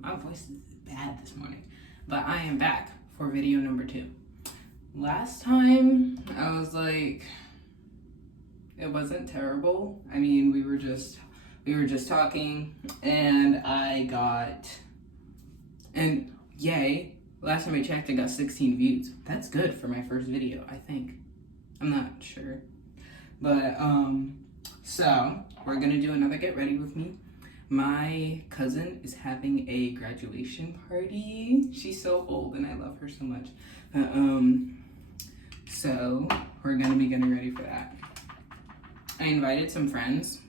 My voice is bad this morning, but I am back for video number 2. Last time, I was like, it wasn't terrible. I mean, we were just talking, and yay, last time I checked, I got 16 views. That's good for my first video, I think. I'm not sure. But, so, we're gonna do another Get Ready With Me. My cousin is having a graduation party. She's so old and I love her so much. So we're gonna be getting ready for that. I invited some friends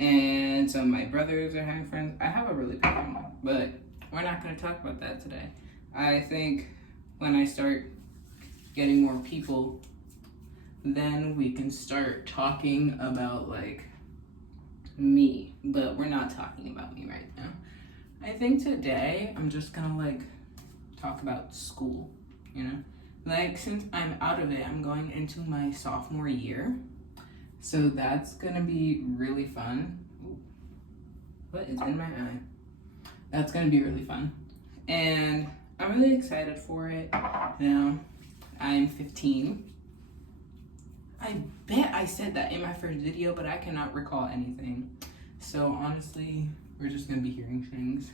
and some of my brothers are having friends. I have a really big family, but we're not gonna talk about that today. I think when I start getting more people, then we can start talking about like me, but we're not talking about me right now. I think today I'm just gonna like talk about school, you know? Like since I'm out of it, I'm going into my sophomore year. So that's gonna be really fun. Ooh, what is in my eye? That's gonna be really fun. And I'm really excited for it. Now, I'm 15. I bet I said that in my first video, but I cannot recall anything. So honestly, we're just gonna be hearing things.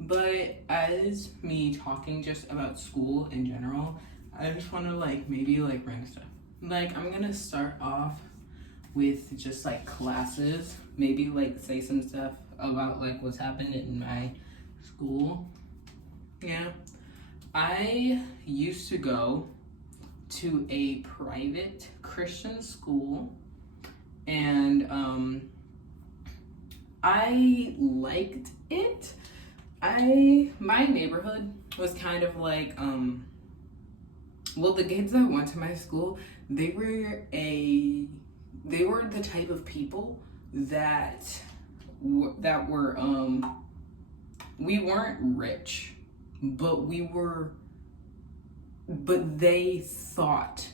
But as me talking just about school in general, I just wanna maybe rank stuff. Like I'm gonna start off with just like classes, maybe like say some stuff about like what's happened in my school. Yeah, I used to go to a private Christian school, and I liked it. My neighborhood was kind of like the kids that went to my school, they were the type of people that were we weren't rich, but they thought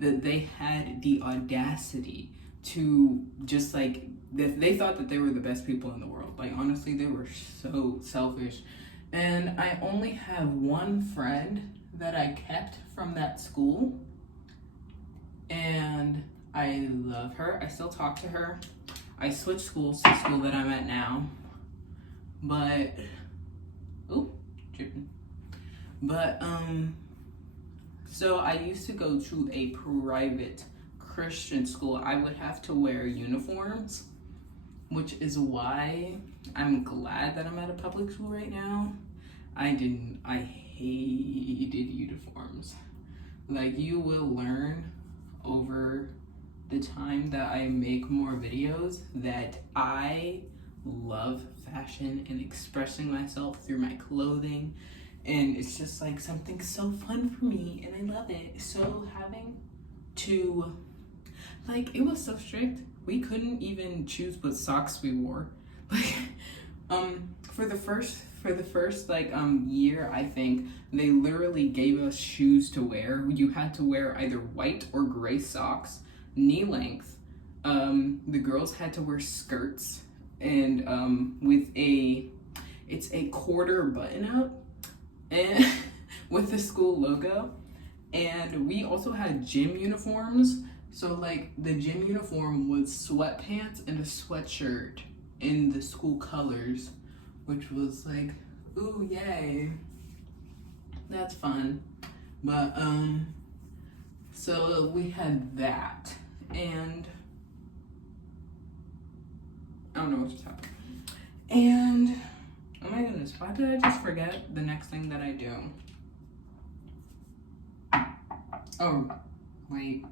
that they had the audacity to just they thought that they were the best people in the world. Like honestly, they were so selfish. And I only have one friend that I kept from that school, and I love her. I still talk to her. I switched schools to the school that I'm at now, but so I used to go to a private Christian school. I would have to wear uniforms, which is why I'm glad that I'm at a public school right now. I hated uniforms. Like you will learn over the time that I make more videos that I love fashion and expressing myself through my clothing. And it's just like something so fun for me and I love it. So having to, it was so strict. We couldn't even choose what socks we wore. For the first year, I think they literally gave us shoes to wear. You had to wear either white or gray socks, knee length. The girls had to wear skirts and it's a quarter button up and with the school logo. And we also had gym uniforms. So the gym uniform was sweatpants and a sweatshirt in the school colors, which was ooh, yay. That's fun. But so we had that, and I don't know what just happened. And oh my goodness, why did I just forget the next thing that I do? Oh, wait.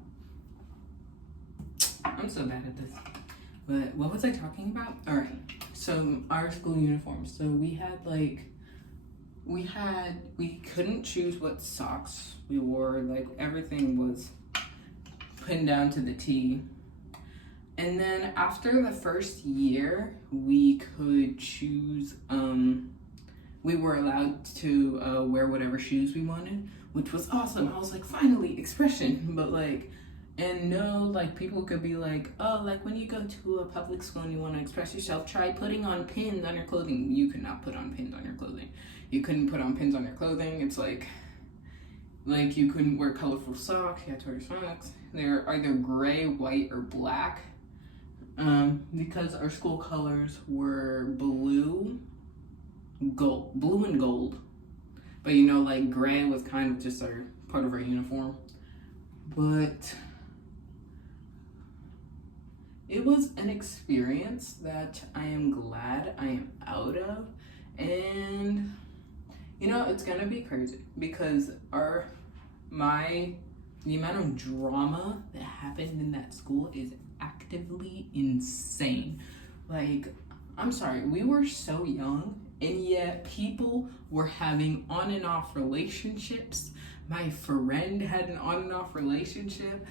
I'm so bad at this. But what was I talking about? All right. So our school uniforms. So we couldn't choose what socks we wore. Everything was pinned down to the T. And then after the first year, we could choose, we were allowed to wear whatever shoes we wanted, which was awesome. I was like, finally, expression. But And no, like, people could be like, oh, like, when you go to a public school and you want to express yourself, try putting on pins on your clothing. You could not put on pins on your clothing. You couldn't put on pins on your clothing. It's like you couldn't wear colorful socks. You had to wear socks. They're either gray, white, or black. Because our school colors were blue and gold. But you know, like, gray was kind of just our part of our uniform. But it was an experience that I am glad I am out of. And you know, it's gonna be crazy because the amount of drama that happened in that school is actively insane. Like, I'm sorry, we were so young and yet people were having on and off relationships. My friend had an on and off relationship.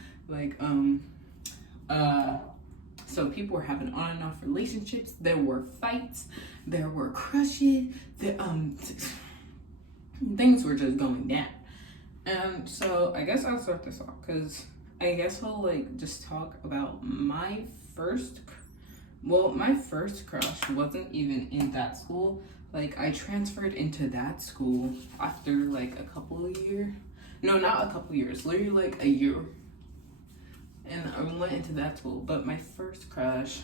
So people were having on and off relationships. There were fights. There were crushes. Things were just going down. And so I guess I'll start this off because I guess I'll like just talk about my first crush wasn't even in that school. Like, I transferred into that school after like a couple of years. No, not a couple years, literally like a year. And I went into that school. But my first crush,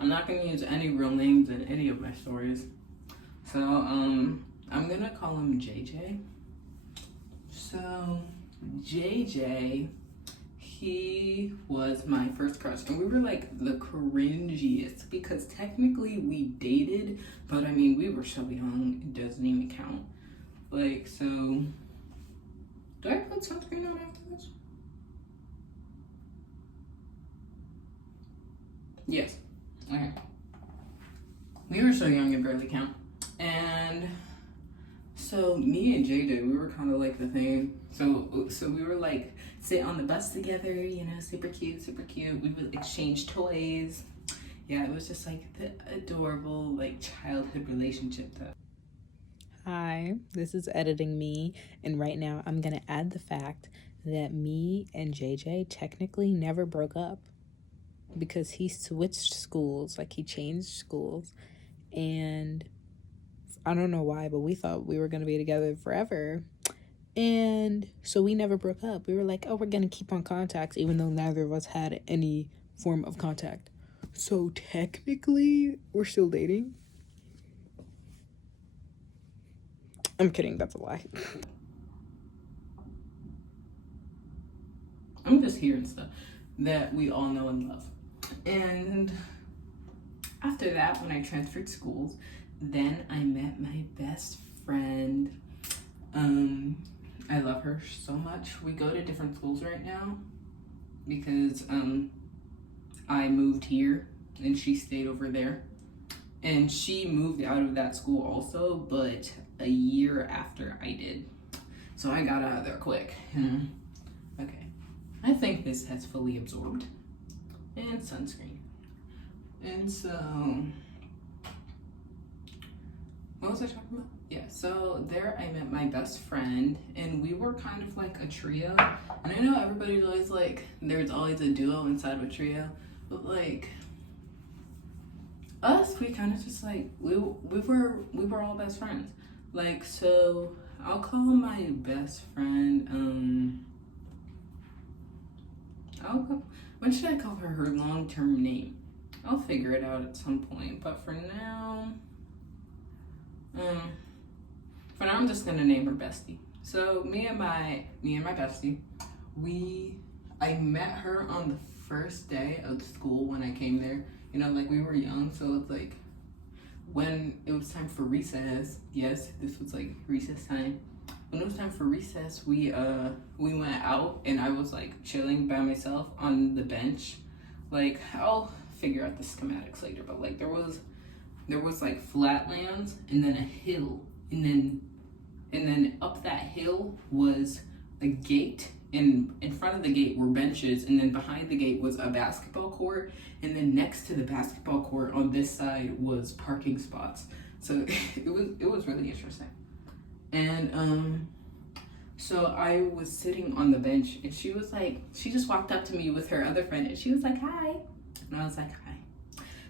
I'm not gonna use any real names in any of my stories. So I'm gonna call him JJ. So JJ, he was my first crush, and we were like the cringiest because technically we dated, but I mean, we were so young, it doesn't even count. Like, so do I put sunscreen on after this? Yes. Okay. We were so young it barely count. And so me and JJ, we were kind of like the thing. So we were like sit on the bus together, you know, super cute, super cute. We would exchange toys. Yeah, it was just like the adorable like childhood relationship though. Hi, this is Editing Me, and right now I'm gonna add the fact that me and JJ technically never broke up because he switched schools, like he changed schools, and I don't know why, but we thought we were gonna be together forever. And so we never broke up. We were like, oh, we're gonna keep on contacts, even though neither of us had any form of contact. So technically, we're still dating. I'm kidding, that's a lie. I'm just hearing stuff that we all know and love. And after that, when I transferred schools, then I met my best friend. I love her so much. We go to different schools right now because I moved here and she stayed over there. And she moved out of that school also, but a year after I did. So I got out of there quick. Okay. I think this has fully absorbed. And sunscreen. And so, what was I talking about? Yeah, so there I met my best friend, and we were kind of like a trio. And I know everybody's always like, there's always a duo inside of a trio, but like, us, we kind of just like, we were all best friends. Like, so I'll call my best friend, what should I call her long-term name? I'll figure it out at some point, but for now, I'm just gonna name her Bestie. So me and my bestie, I met her on the first day of school when I came there. You know, like, we were young, so it's like when it was time for recess. Yes, this was like recess time. When it was time for recess, we went out, and I was like chilling by myself on the bench. Like, I'll figure out the schematics later, but like there was like flat lands and then a hill, and then up that hill was a gate, and in front of the gate were benches, and then behind the gate was a basketball court, and then next to the basketball court on this side was parking spots. So it was really interesting. And So I was sitting on the bench and she was like, she just walked up to me with her other friend and she was like, hi. And I was like, hi.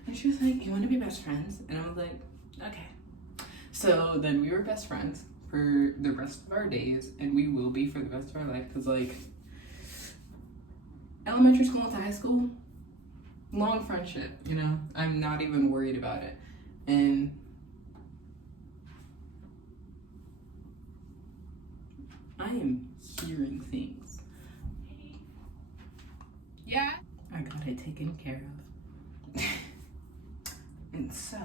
And she was like, you want to be best friends? And I was like, okay. So then we were best friends for the rest of our days, and we will be for the rest of our life, because like elementary school to high school, long friendship, you know? I'm not even worried about it. And I am hearing things. Yeah. I got it taken care of. And so,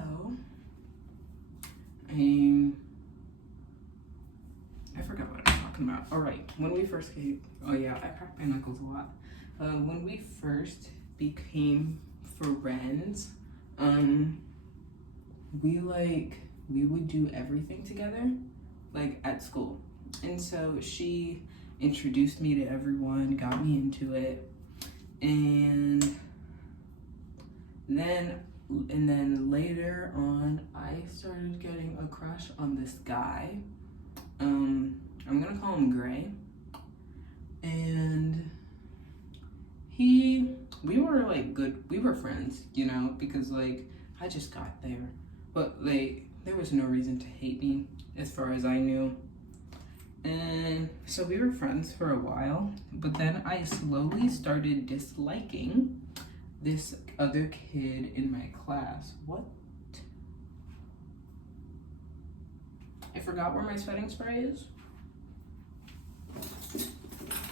I forgot what I was talking about. All right, when we first came, oh yeah, I cracked my knuckles a lot. When we first became friends, we would do everything together, like at school. And so she introduced me to everyone, got me into it, and then later on, I started getting a crush on this guy. I'm gonna call him Gray. And we were like good, we were friends, you know, because like I just got there. But like, there was no reason to hate me as far as I knew. And so we were friends for a while, but then I slowly started disliking this other kid in my class. What? I forgot where my setting spray is.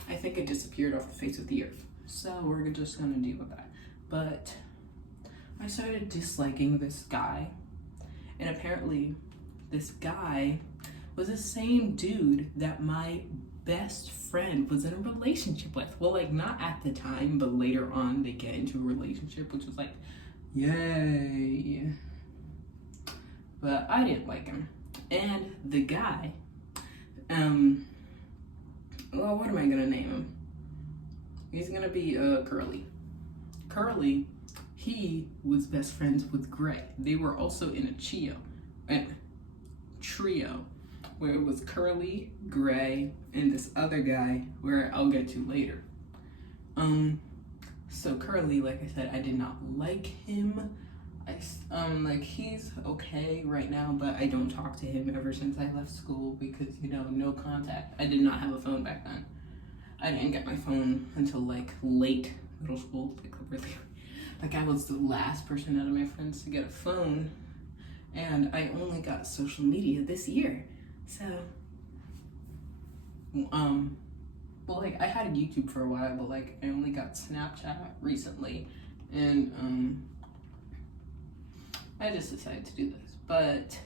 I think it disappeared off the face of the earth. So we're just gonna deal with that. But I started disliking this guy. And apparently this guy was the same dude that my best friend was in a relationship with. Well, like not at the time, but later on they get into a relationship, which was like, yay. But I didn't like him. And the guy, well, what am I gonna name him? He's gonna be Curly. Curly, he was best friends with Gray. They were also in a trio, where it was Curly, Gray, and this other guy, where I'll get to later. So Curly, like I said, I did not like him. Like he's okay right now, but I don't talk to him ever since I left school because, you know, no contact. I did not have a phone back then. I didn't get my phone until like late middle school, like I was the last person out of my friends to get a phone, and I only got social media this year. So, well, like I had YouTube for a while, but like I only got Snapchat recently, and I just decided to do this. But,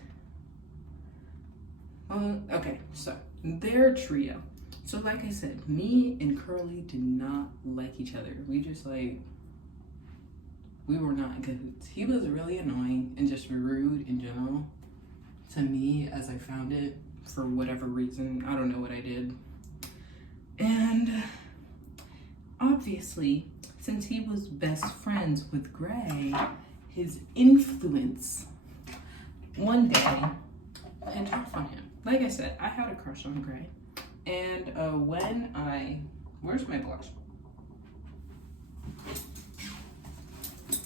okay, so their trio. So like I said, me and Curly did not like each other. We just like, we were not good. He was really annoying and just rude in general to me as I found it for whatever reason. I don't know what I did. And obviously, since he was best friends with Gray, his influence one day went off on him. Like I said, I had a crush on Gray. And where's my blush?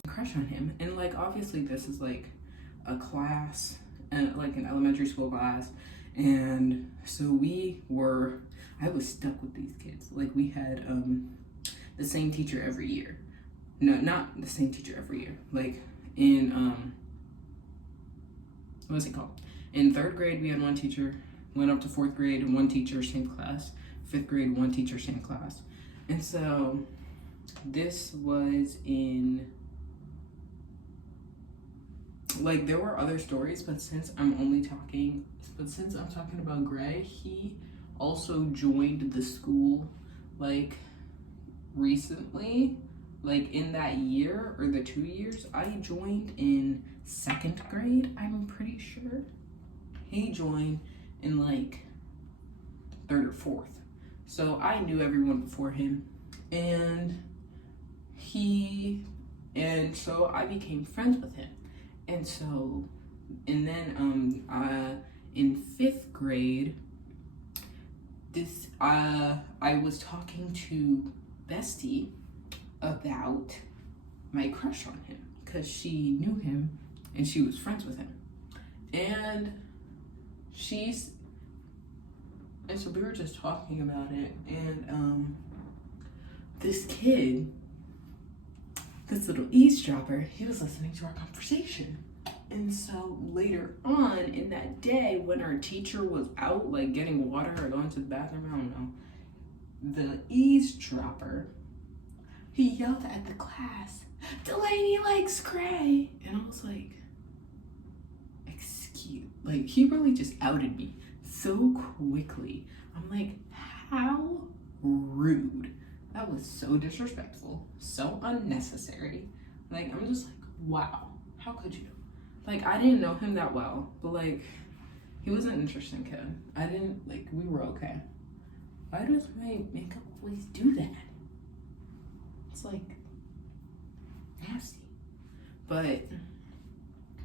Crush on him. And like, obviously this is like a class, and like an elementary school class. And so I was stuck with these kids. Like we had the same teacher every year. No, not the same teacher every year. Like in, what's it called? In 3rd grade, we had one teacher. Went up to 4th grade, one teacher, same class. 5th grade, one teacher, same class. And so this was in, like there were other stories, but since I'm talking about Gray, he also joined the school like recently, like in that year or the 2 years. I joined in 2nd grade, I'm pretty sure. He joined in like 3rd or 4th. So I knew everyone before him, and so I became friends with him. And so, and then in 5th grade, I was talking to Bestie about my crush on him because she knew him and she was friends with him. And so we were just talking about it, and this kid, this little eavesdropper, he was listening to our conversation. And so later on in that day, when our teacher was out, like getting water or going to the bathroom, I don't know, the eavesdropper, he yelled at the class, "Delaney likes Gray." And I was like, excuse, like, he really just outed me so quickly. I'm like, how rude. That was so disrespectful, so unnecessary. Like, I'm just like, wow, how could you? Like, I didn't know him that well, but like, he was an interesting kid. We were okay. Why does my makeup always do that? It's like, nasty. But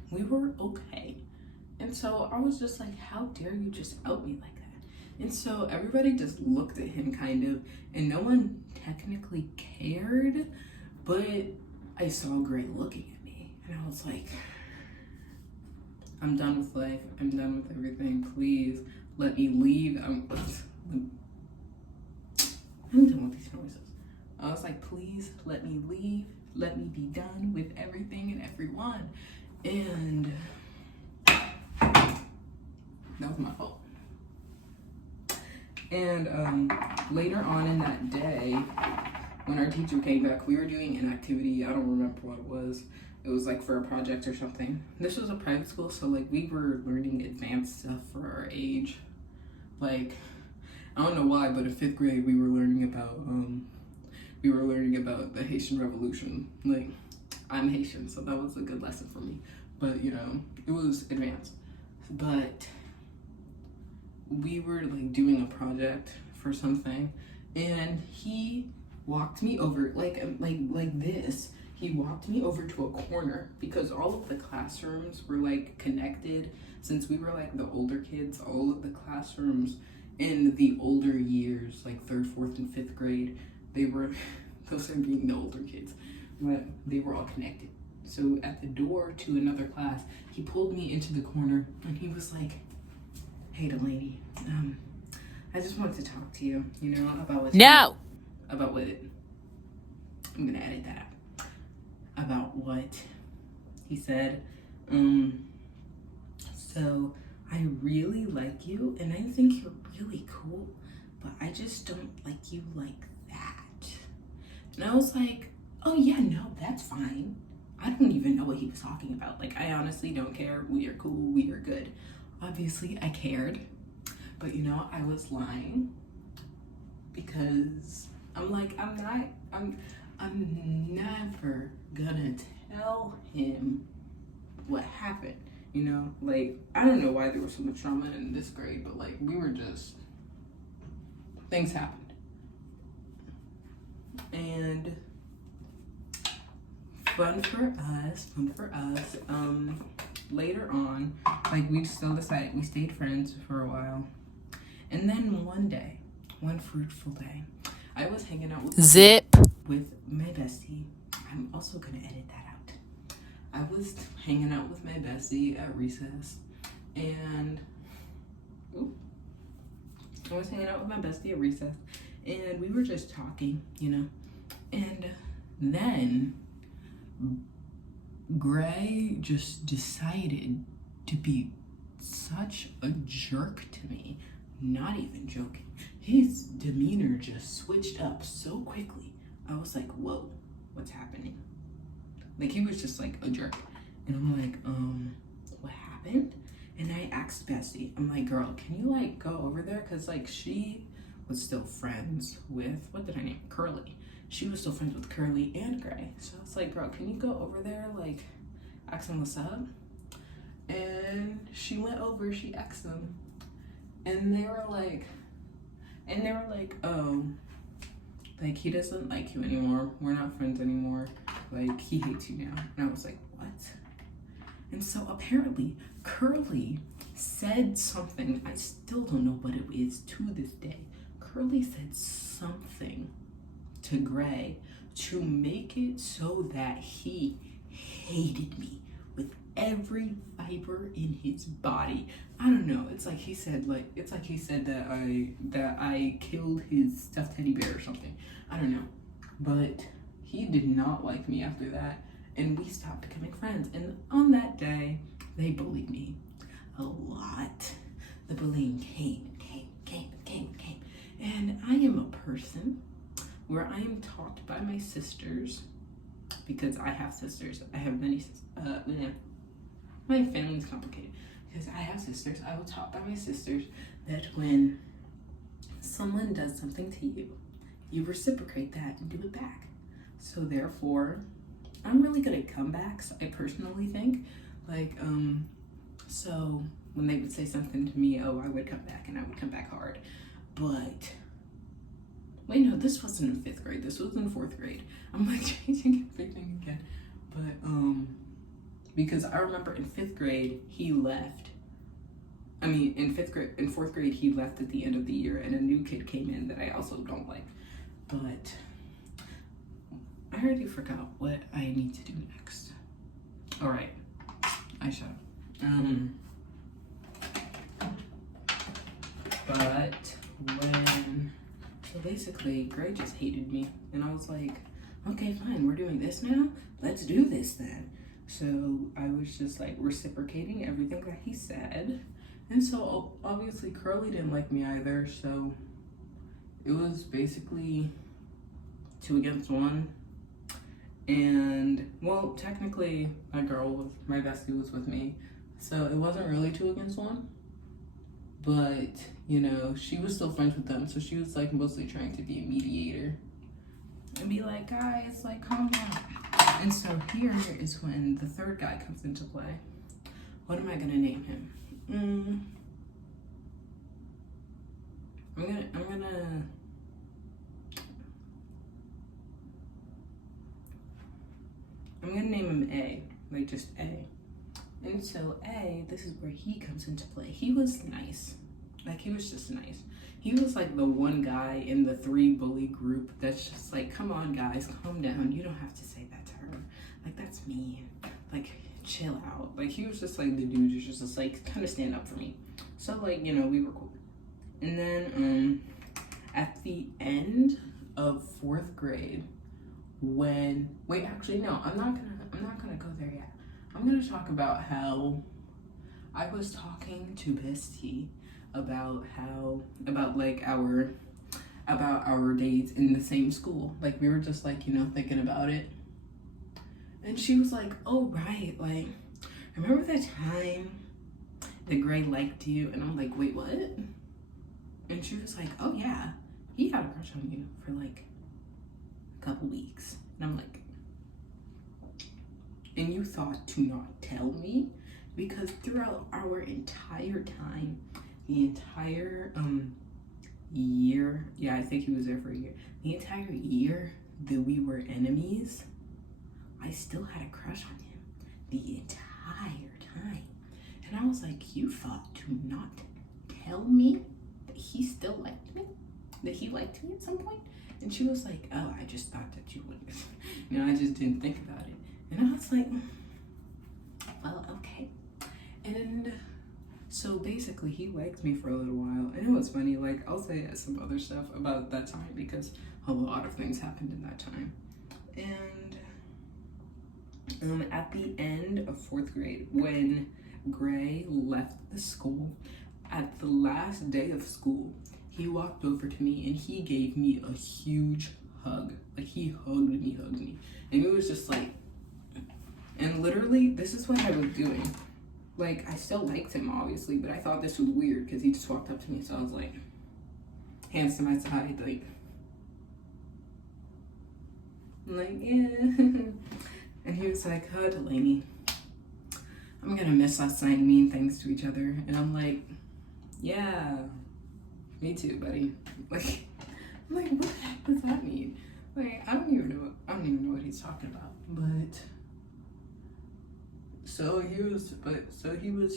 we were okay. And so I was just like, how dare you just out me like that? And so everybody just looked at him kind of, and no one technically cared, but I saw Gray looking at me, and I was like, I'm done with life. I'm done with everything. Please let me leave. I'm done with these noises. I was like, please let me leave. Let me be done with everything and everyone. And that was my fault. And later on in that day, when our teacher came back, we were doing an activity. I don't remember what it was. It was like for a project or something. This was a private school, so like we were learning advanced stuff for our age. Like, I don't know why, but in 5th grade we were learning about the Haitian Revolution. Like, I'm Haitian, so that was a good lesson for me. But you know, it was advanced. But we were like doing a project for something, and he walked me over like this. He walked me over to a corner because all of the classrooms were like connected. Since we were like the older kids, all of the classrooms in the older years, like 3rd, 4th, and 5th grade, they were, those are being the older kids, but they were all connected. So at the door to another class, he pulled me into the corner and he was like, "Hey Delaney, I just wanted to talk to you, you know, about what I'm gonna edit that out. About what he said. So I really like you and I think you're really cool, but I just don't like you like that." And I was like, oh yeah, no, that's fine. I don't even know what he was talking about. Like, I honestly don't care. We are cool, we are good. Obviously I cared, but you know, I was lying because I'm like, I'm never gonna tell him what happened, you know? Like, I don't know why there was so much drama in this grade, but like, we were just, things happened. And fun for us, later on, like, we still decided, we stayed friends for a while. And then one fruitful day, I was hanging out with my bestie. I'm also gonna edit that out. I was hanging out with my bestie at recess, and we were just talking, you know, and then Gray just decided to be such a jerk to me. Not even joking. His demeanor just switched up so quickly. I was like, whoa, what's happening? Like, he was just like a jerk. And I'm like, what happened? And I asked Bessie, I'm like, girl, can you like go over there? Cause like she was still friends with, what did I name? Curly. She was still friends with Curly and Gray. So I was like, girl, can you go over there? Like, ask them what's up? And she went over, she asked them. And they were like, oh, like, he doesn't like you anymore. We're not friends anymore. Like, he hates you now. And I was like, what? And so apparently Curly said something. I still don't know what it is to this day. Curly said something to Gray to make it so that he hated me with every fiber in his body. I don't know. It's like he said that I killed his stuffed teddy bear or something. I don't know. But he did not like me after that, and we stopped becoming friends. And on that day, they bullied me a lot. The bullying came. And I am a person where I am taught by my sisters, because I have sisters. I have many sisters. My family's complicated. Because I have sisters, I was taught by my sisters that when someone does something to you, you reciprocate that and do it back. So therefore, I'm really good at comebacks, I personally think. So when they would say something to me, I would come back, and I would come back hard. But wait, no, this wasn't in 5th grade. This was in 4th grade. I'm like changing everything again. But because I remember in 5th grade he left. In 4th grade he left at the end of the year, and a new kid came in that I also don't like. But I already forgot what I need to do next. All right, I shall. But so basically, Gray just hated me, and I was like, okay, fine, we're doing this now. Let's do this then. So I was just like reciprocating everything that he said, and so obviously Curly didn't like me either. So it was basically 2 against 1. And well, technically my bestie was with me, so it wasn't really 2 against 1. But she was still friends with them, so she was like mostly trying to be a mediator and be like, guys, like, calm down. And so here is when the 3rd guy comes into play. What am I gonna name him? I'm gonna name him A, like just A. And so A, this is where he comes into play. He was nice. Like, he was just nice. He was like the one guy in the 3 bully group that's just like, come on guys, calm down. You don't have to say that to her. Like, that's mean. Like, chill out. Like, he was just like the dude who's just like kind of stand up for me. So like, we were cool. And then at the end of 4th grade, I'm not gonna go there yet. I'm gonna talk about how I was talking to Bestie about our days in the same school. Like, we were just like, thinking about it. And she was like, oh right, like, remember that time that Gray liked you? And I'm like, wait, what? And she was like, oh yeah, he had a crush on you for like a couple weeks. And I'm like, and you thought to not tell me? Because throughout our entire time, the entire year, yeah, I think he was there for a year. The entire year that we were enemies, I still had a crush on him the entire time. And I was like, you thought to not tell me that he still liked me? That he liked me at some point? And she was like, oh, I just thought that you wouldn't. I just didn't think about it. And I was like, well, okay. And so basically he liked me for a little while. And it was funny, like, I'll say some other stuff about that time because a lot of things happened in that time. And at the end of 4th grade, when Gray left the school, at the last day of school, he walked over to me and he gave me a huge hug. Like, he hugged me. And it was just like, and literally, this is what I was doing. Like, I still liked him, obviously, but I thought this was weird because he just walked up to me. So I was like, hands to my side, like, yeah. And he was like, oh, Delaney, I'm gonna miss us saying mean things to each other. And I'm like, yeah, me too, buddy. Like, I'm like, what the heck does that mean? Like, I don't even know what he's talking about. But so he was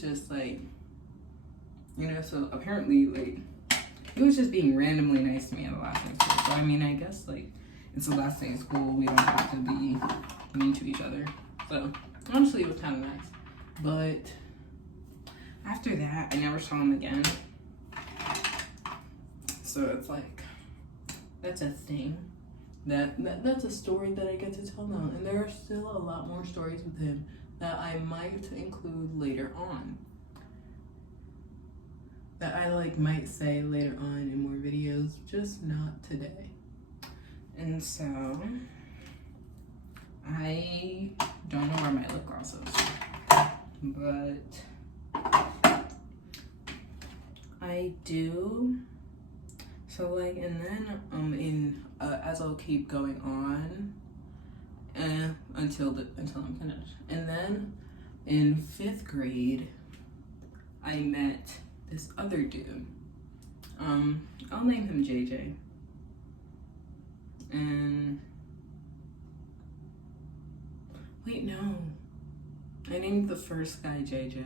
just like, so apparently, like, he was just being randomly nice to me at the last day of school. So I mean, I guess like it's the last day of school, we don't have to be mean to each other. So honestly, it was kind of nice. But after that, I never saw him again. So it's like, that's a thing. That's a story that I get to tell now. And there are still a lot more stories with him that I might include later on. That I like might say later on in more videos, just not today. And so, I don't know where my lip gloss is, but I do. So like, and then as I'll keep going on until I'm finished. And then in 5th grade, I met this other dude. I'll name him JJ. And wait, no. I named the first guy JJ.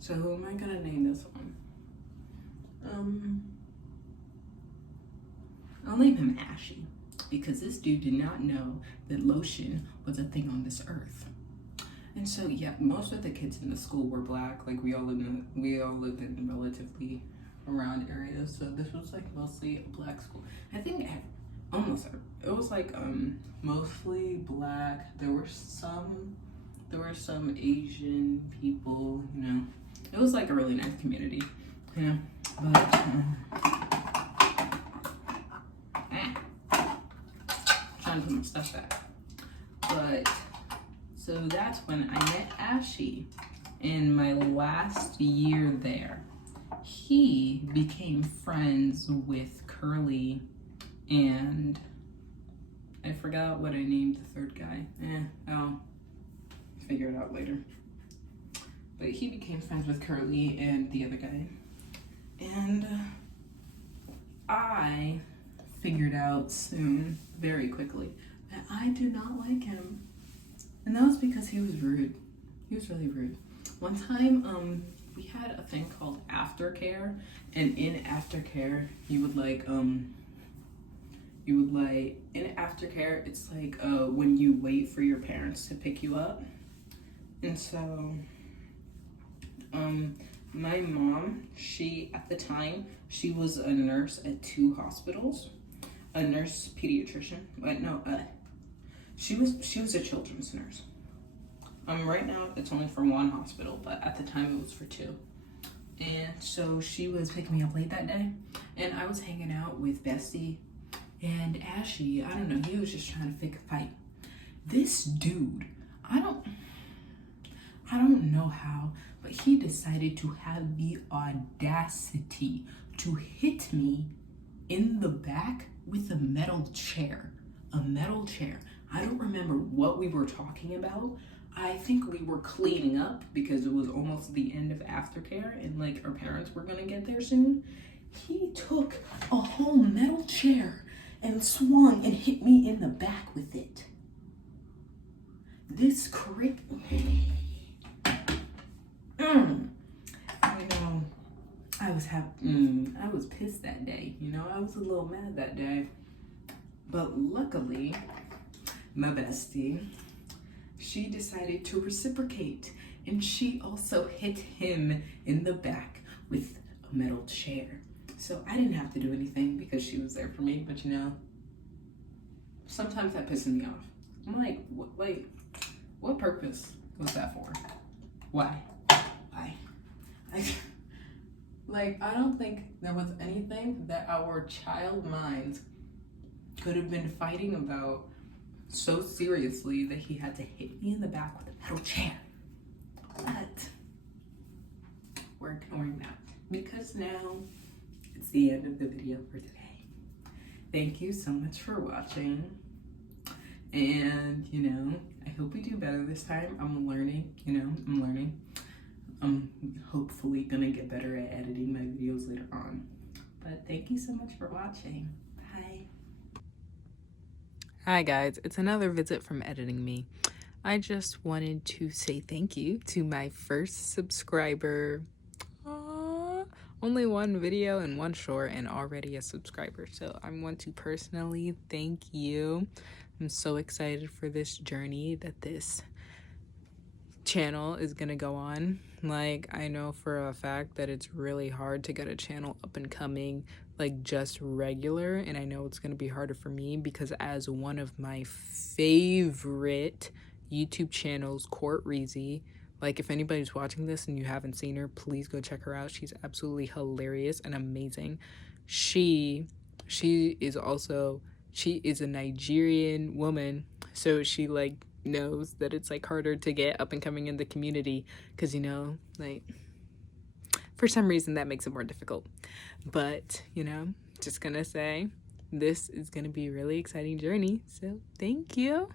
So who am I gonna name this one? I'll name him Ashy, because this dude did not know that lotion was a thing on this earth. And so yeah, most of the kids in the school were black. Like we all lived in relatively around areas. So this was like mostly a black school. I think it was like mostly black. There were some Asian people, you know. It was like a really nice community, you know. But trying to put my stuff back. But so that's when I met Ashy in my last year there. He became friends with Curly and I forgot what I named the third guy. I'll figure it out later. But he became friends with Curly and the other guy. And I figured out soon, very quickly, that I do not like him. And that was because he was rude. He was really rude. One time, we had a thing called aftercare, and in aftercare, in aftercare, it's like when you wait for your parents to pick you up. And so, my mom, at the time, she was a nurse at 2 hospitals, a nurse pediatrician, but no, she was a children's nurse. Right now it's only for 1 hospital, but at the time it was for 2. And so she was picking me up late that day, and I was hanging out with Bestie and Ashy. I don't know, he was just trying to pick a fight. This dude, I don't know how, but he decided to have the audacity to hit me in the back with a metal chair. A metal chair. I don't remember what we were talking about. I think we were cleaning up because it was almost the end of aftercare and like our parents were gonna get there soon. He took a whole metal chair and swung and hit me in the back with it. This crick. You know, I was pissed that day. You know, I was a little mad that day. But luckily, my bestie, she decided to reciprocate, and she also hit him in the back with a metal chair. So I didn't have to do anything because she was there for me, but you know, sometimes that pisses me off. I'm like, wait, what purpose was that for? Why? I don't think there was anything that our child minds could have been fighting about so seriously that he had to hit me in the back with a metal chair. But we're ignoring that because now it's the end of the video for today. Thank you so much for watching. And, you know, I hope we do better this time. I'm learning. I'm hopefully gonna get better at editing my videos later on. But thank you so much for watching. Bye. Hi guys, it's another visit from Editing Me. I just wanted to say thank you to my first subscriber. Aww. only one video and one short and already a subscriber. So I want to personally thank you. I'm so excited for this journey that this channel is gonna go on. Like, I know for a fact that it's really hard to get a channel up and coming, like just regular, and I know it's gonna be harder for me because as one of my favorite YouTube channels, Court Reezy, like if anybody's watching this and you haven't seen her, please go check her out. She's absolutely hilarious and amazing. She is also, she is a Nigerian woman, so she like knows that it's like harder to get up and coming in the community because, you know, like for some reason that makes it more difficult. But, you know, just gonna say this is gonna be a really exciting journey, so thank you.